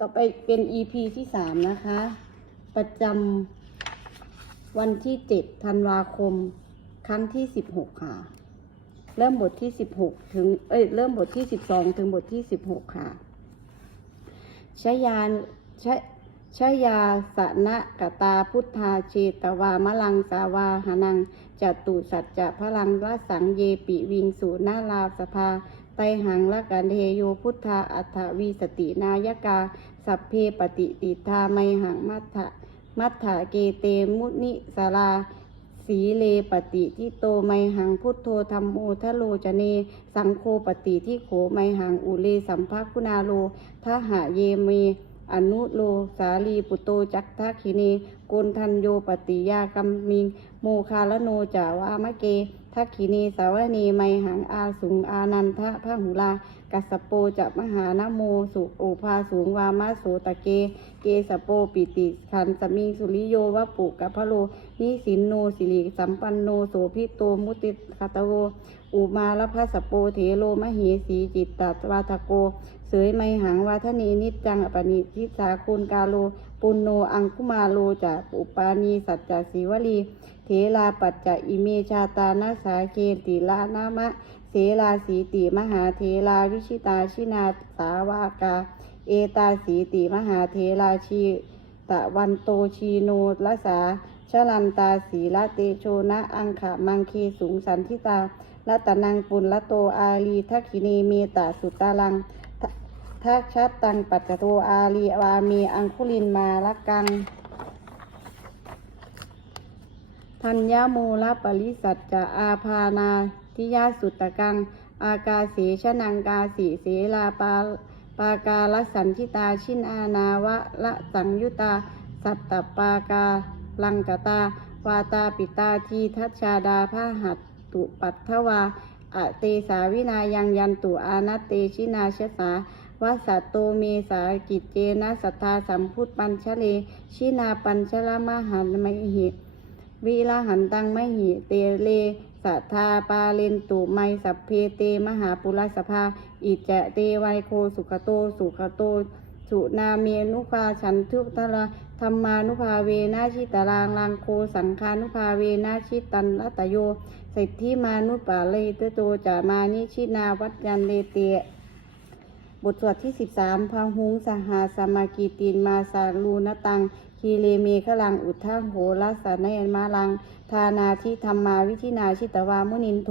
ต่อไปเป็น EP ที่สามนะคะ ประจำวันที่เจ็ดธันวาคม ครั้งที่สิบหกค่ะ เริ่มบทที่สิบหกถึง เอ้ย เริ่มบทที่สิบสองถึงบทที่สิบหกค่ะชยานชชยาสนะกตาพุทธาเชตวามลังสาวาหานังจตุสัจจะพลังวสังเยปิวิงสูนาลาสภา ไตหังละกันเทโยพุทธาอัฏฐวีสตินายกา สัพเพปฏิติทาไมหังมัทธะมัทธะเกเตมุนิสาราสีเลปฏิที่โตไมหังพุทโธธรรมโมทะโลจเน สังโฆปฏิที่โขไมหังอุเลสัมภคุณาโลทหะเยเมอนุโลสาลีปุตโตจักทักขิเนกนทันโยปฏิยากัมมิงโมคาลโนจาวามะเกทักขิเนสาวเนไมหังอาสุงอานันทะพะหุลา กัสสโปจะมหานโมสุโอภาสูงวามะโสตะเก เกสโปปิติขันสมิงสุริโยวะปุกัพพะโลนิสินโนสิริสัมปันโนโสพิโตมุติคาตโวอุมาลพัสโปเถโลมเหสีจิตตวาทโก เสยไมหังวาทนีนิจจังอปนิทิสาคุณกาโล ปุณโนอังคุมาโลจะอุปานีสัจจสีวลีเถลาปัจจะอิเมชาตานาสาเกติลานามะเสลาสีติมหาเทลาวิชิตาชินาสาวากา เอตาสีติมหาเทลาชีตะวันโตชีโนลสาชลันตาสีละเตโชนะอังขะมังคีสูงสันทิตาละตะนังปุลละโตอาลีทักขินีเมตาสุตาลัง ทักชัดตังปัจจโตอาลีวามีอังคุลินมาละกังทัญญาโมลปริสัจจะอาพานาทิยาสุตตะกัง อากาเสชนังกาสีเสลาปาปากาลสันทิตาชินอานาวะละสังยุตา สัตตปากาลังกตาวาตาปิตาทีทัชชาดาพาหัตตุปัทถวา อเตสาวินายังยันตุอานัตเตชินาชสา วัสสตโตเมสากิจเจนะสัทธาสัมพุทธปัญชเล ชินาปัญชลมหันมหิวิลาหันตังไมหิเตเลสัทธาปาเลนตุไมสัพเพเตมหาปุรสภา อิจเตไวโคสุขโตสุขโตสุนาเมนุภาฉันทุกทละธรรมานุภาเวนาชิตารางลังโคสังคานุภาเวนาชิตันรัตโยเศรษฐิมานุปาเลตโตจามานิชินาวัจยันเลเต บทสวดที่ 13 พังหุงสหาสมากีตินมาสาลูนตัง คีเลเมฆลังอุทธาโหรัสะเนยมาลัง ทานาทิธรรมาวิธินาชิตวามุนินโท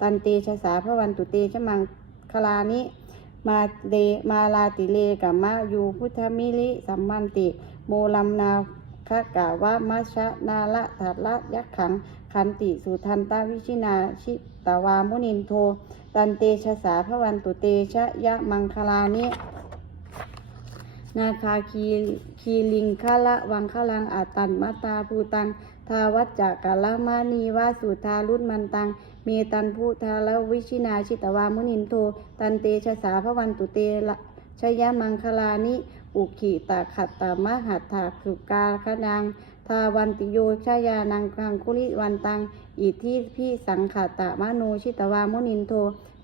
ตันเตชะสาพระวันตุเตชะมังคลานิ มาเดมาลาติเลกัมมะยูพุทธมิลิสัมมันติ โมลัมนาคกะวะมัชนาละถัดละยักขัง ขันติสุทันตาวิชินาชิตวามุนินโท ตันเตชะสาพระวันตุเตชะยะมังคลานินาคาคีคีลิงคาละวังคลังอาตันมาตาภูตัง ทาวัจจกะละมานีวาสุทารุนมันตัง เมตันพุทาละวิชินาชิตวามุนินโท ตันเตชะสาพระวันตุเตละชยมังคลานิ อุขิตาขัตตามหัตถาสุกาคนัง ทาวันติโยชายานังคังคุลิวันตัง อิทิพี่สังขตะมโนชิตวามุนินโท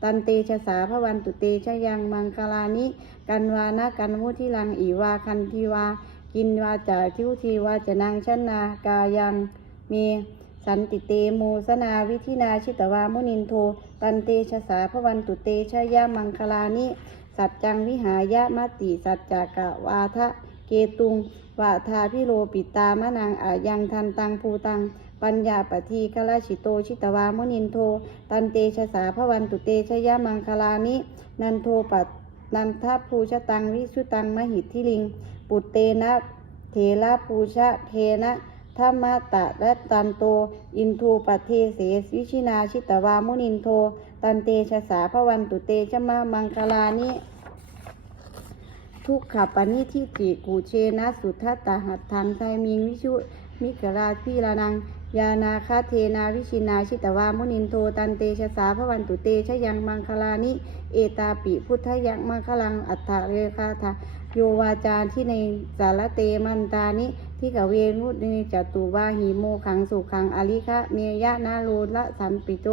ตันเตชะสาพระวันตุเตชยังมังคลานิ กันวานะกันมุทิลังอีวาคันทีวา กินวาจาทิวทีวาจะนางชนากายังเมสันติเตโมสนาวิธินาชิตวามุนินโท ตันเตชะสาพระวันตุเตชยะมังคลานิ สัจจังวิหายะมติสัจจากะวาทะเกตุง วาทาพิโรปิตามะนางอายังทันตังภูตัง ปัญญาปทีคลาชิโตชิตวามุนินโท ตันเตชะสาพระวันตุเตชะยะมังคลานิ นันโทปัตนันทภูชตังวิสุตังมหิทธิลิง ปุตเตนะเทระภูชะเทนะธรรมตะและตันโต อินทูปเทเสวิชินาชิตวามุนินโท ตันเตชะสาพระวันตุเตชะมะมังคลานิ ทุกขปนิทิจิกูเชนะสุทัตตหัตถังไทมิงวิชุมิกราพีลานัง ยานาคาเทนาวิชินาชิตวามุนินโทตันเตชะสาพระวันตุเตชะยังมังคลานิ เอตาปิพุทธยังมังคลังอัฏฐเรคาทาโยวาจารที่ในสารเตมันตานิที่กเวนุตในจตุวาหิโมขังสุขังอลิคะเมยะนาโลละสันปิโต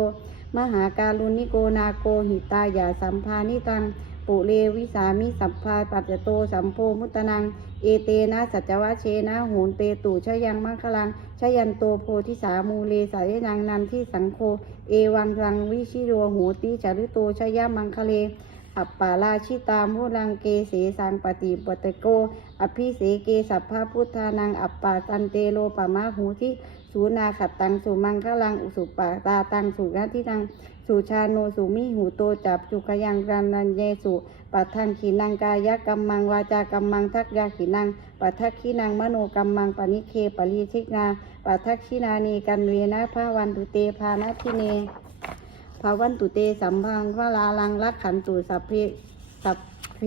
มหาการุณิโกนาโกหิตายาสัมภานิตัง ปุเรวิสามิสัพพาปัจจโตสัมโพมุตตนัง เอเตนะสัจวะเชนะโหนเตตุชยังมังคลังชยันโตโพธิสามูเลสายนังนันที่สังโฆเอวังรังวิชิโรโหติจาริโตชยมังคเลอัปปาราชิตามุรังเกเสสังปฏิปตโก อภิเสเกสัพพะพุทธานังอัปปาตันเตโลปะมะหูทิ สูนาขัดตังสุมังคลังอุสุปาตาตังสุนาทิตังสุชาโนสุมิหูโตจับจุกยังรันนันเยสุปัททังขีนังกายกัมมังวาจากัมมังทักยาขีนังปัททักขีนังมโนกัมมังปณิเคปริชิกนาปัททักขีนานีกันเวนะภาวันตุเตภานาทิเนภาวันตุเตสัมพังวลาลังรักขันตุสัพเพสัพเพ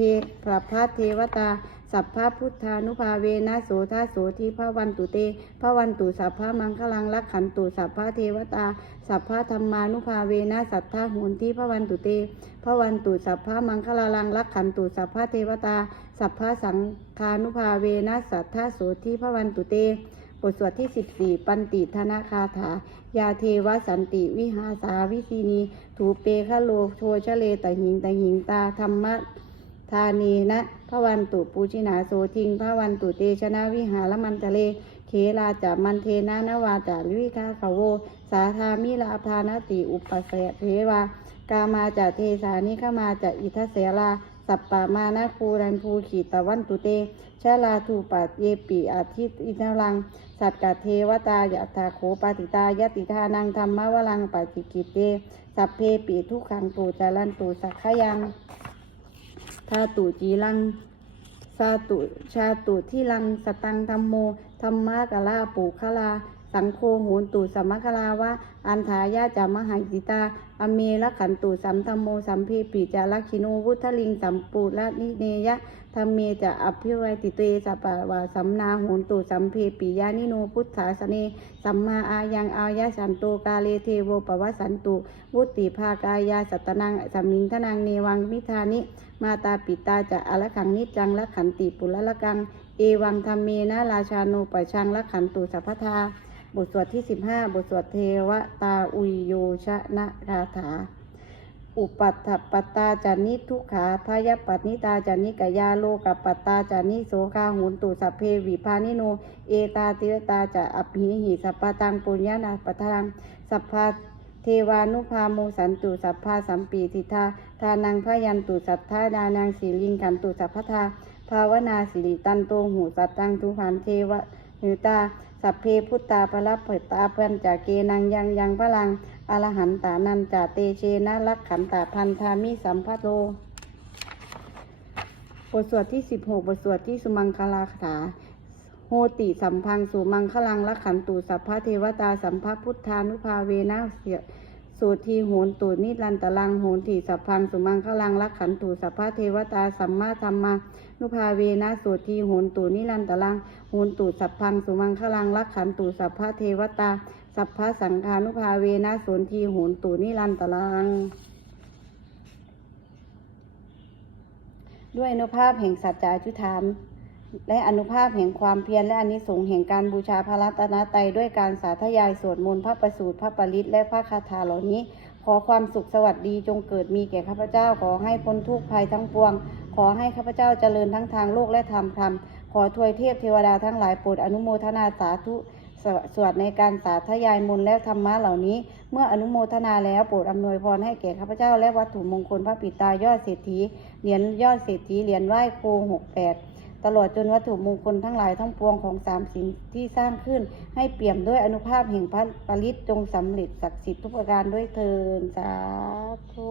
สัพพะเทวตา สัพพะพุทธานุภาเวนะโสทาโสทีภาวันตุเตภาวันตุสัพพะมังคลังรักขันตุสัพพะเทวตา สัพพะธรรมานุภาเวนะสัทธาหุนทีภาวันตุเตภาวันตุสัพพะมังคลาลังรักขันตุสัพพะเทวตา สัพพะสังฆานุภาเวนะสัทธาโสทีภาวันตุเตบทสวดที่ 14 ปันติธนาคาถา ยาเทวสันติวิหาสาวิสีนี ถูเปคะโลโชชะเลตหิงตหิงตาธรรมะ ธานีนะพระวันตุปูชินาโสทิงพระวันตุเตชนะวิหารมันทะเล เคลาจะมันเทนะนวาจาวิคาขโว สาธามิลาภานติอุปเสสเทวากามาจะเทสานิขมาจะอิทัสเสลาสัปปะมานะคูรันภูขีตะวันตุเตชาลาทูปัตเยปิอาทิตอินทรัง สัตกะเทวตายะตาโขปาติตายติทานังธรรมวลังปัจจิกิเต สัพเพปิทุกขังตูจารันตูสักขยัง ทาตุจีรังสาตุชาตุที่ลังสตังธรรมโมธรรมะกะลาปุคลา สังโฆโหนตุสัมมะคลาวะ อันถายาจามหาจิตา อเมละขันตุสัมธรรมโมสัมเพปิจาลักขิโนวุทลิงสัมปูระนิเนยะธรรมเมจะอภิวัยติเตสัปะวาสัมนาโหนตุสัมเพปิยานิโนพุทธาสเน สัมมาอายังอายาสันโตกาเลเทโวปวัสสันตุ วุติภากายาสัตตนังสัมมิงทนังเนวังมิธานิ มาตาปิตาจะอละขังนิจังละขันติปุละละกัง เอวังธรรมเมนะราชาโนปชังละขันตุสัพพทา บทสวดที่ 15 บทสวดเทวตาอุยโยชนะคาถา อุปัฏฐปตตาจานิทุขาพยปัตนิตาจานิกยาโลกัปปตตาจานิโสกาหุนตุสัพเพวิภานิโน เอตาติวตาจะอภิหิสัพพตังปุญญานาปทังสัพพะ เทวานุภาโมสันตุสัพพาสัมปีติทาทานังพยันตุสัทธาดานังสีลิงขันตุสัพพทาภาวนาสิริตันโตหูสัตตังทุหันเทวะหิตา สัพเพพุทธาปรับเผตตาเพื่อนจากเกนังยังยังพลังอรหันตานันจาเตเชนะลักขันตาพันธามิสัมพัทโลบทสวดที่ 16 บทสวดที่สุมังคลาคาถา โหติสัมพังสุมังคลังละขันตุสัพพะเทวตาสัมภพุทธานุภาเวนะเสียสูทีโหนตุนิรันตลังโหนติสัพพังสุมังคลังละขันตุสัพพะเทวตาสัมมาธรรมานุภาเวนะสูทีโหนตุนิรันตลังโหนตุสัพพังสุมังคลังละขันตุสัพพะเทวตา สัพพะสังฆานุภาเวนะสนทีโหนตุนิรันตลัง ด้วยอนุภาพแห่งสัจจาจุธาน และอนุภาพแห่งความเพียรและอนิสงส์แห่งการบูชาพระรัตนตรัยด้วยการสาธยายสวดมนต์พระประสูตรพระปริตและพระคาถาเหล่านี้ ขอความสุขสวัสดีจงเกิดมีแก่ข้าพเจ้าขอให้พ้นทุกข์ภัยทั้งปวง ขอให้ข้าพเจ้าเจริญทั้งทางโลกและธรรมธรรมขอทวยเทพเทวดาทั้งหลายโปรดอนุโมทนาสาธุสวสวดในการสาธยายมนต์และธรรมะเหล่านี้ เมื่ออนุโมทนาแล้วโปรดอำนวยพรให้แก่ข้าพเจ้าและวัตถุมงคลพระปิตายอดเศรษฐีเหรียญยอดเศรษฐีเหรียญไหว้ครูหกแปด ตลอดจนวัตถุมงคลทั้งหลายทั้งปวงของสามสิ่งที่สร้างขึ้น ให้เปี่ยมด้วยอนุภาพแห่งพระปริตจงสำเร็จศักดิ์สิทธิ์ทุกประการด้วยเทินสาธุ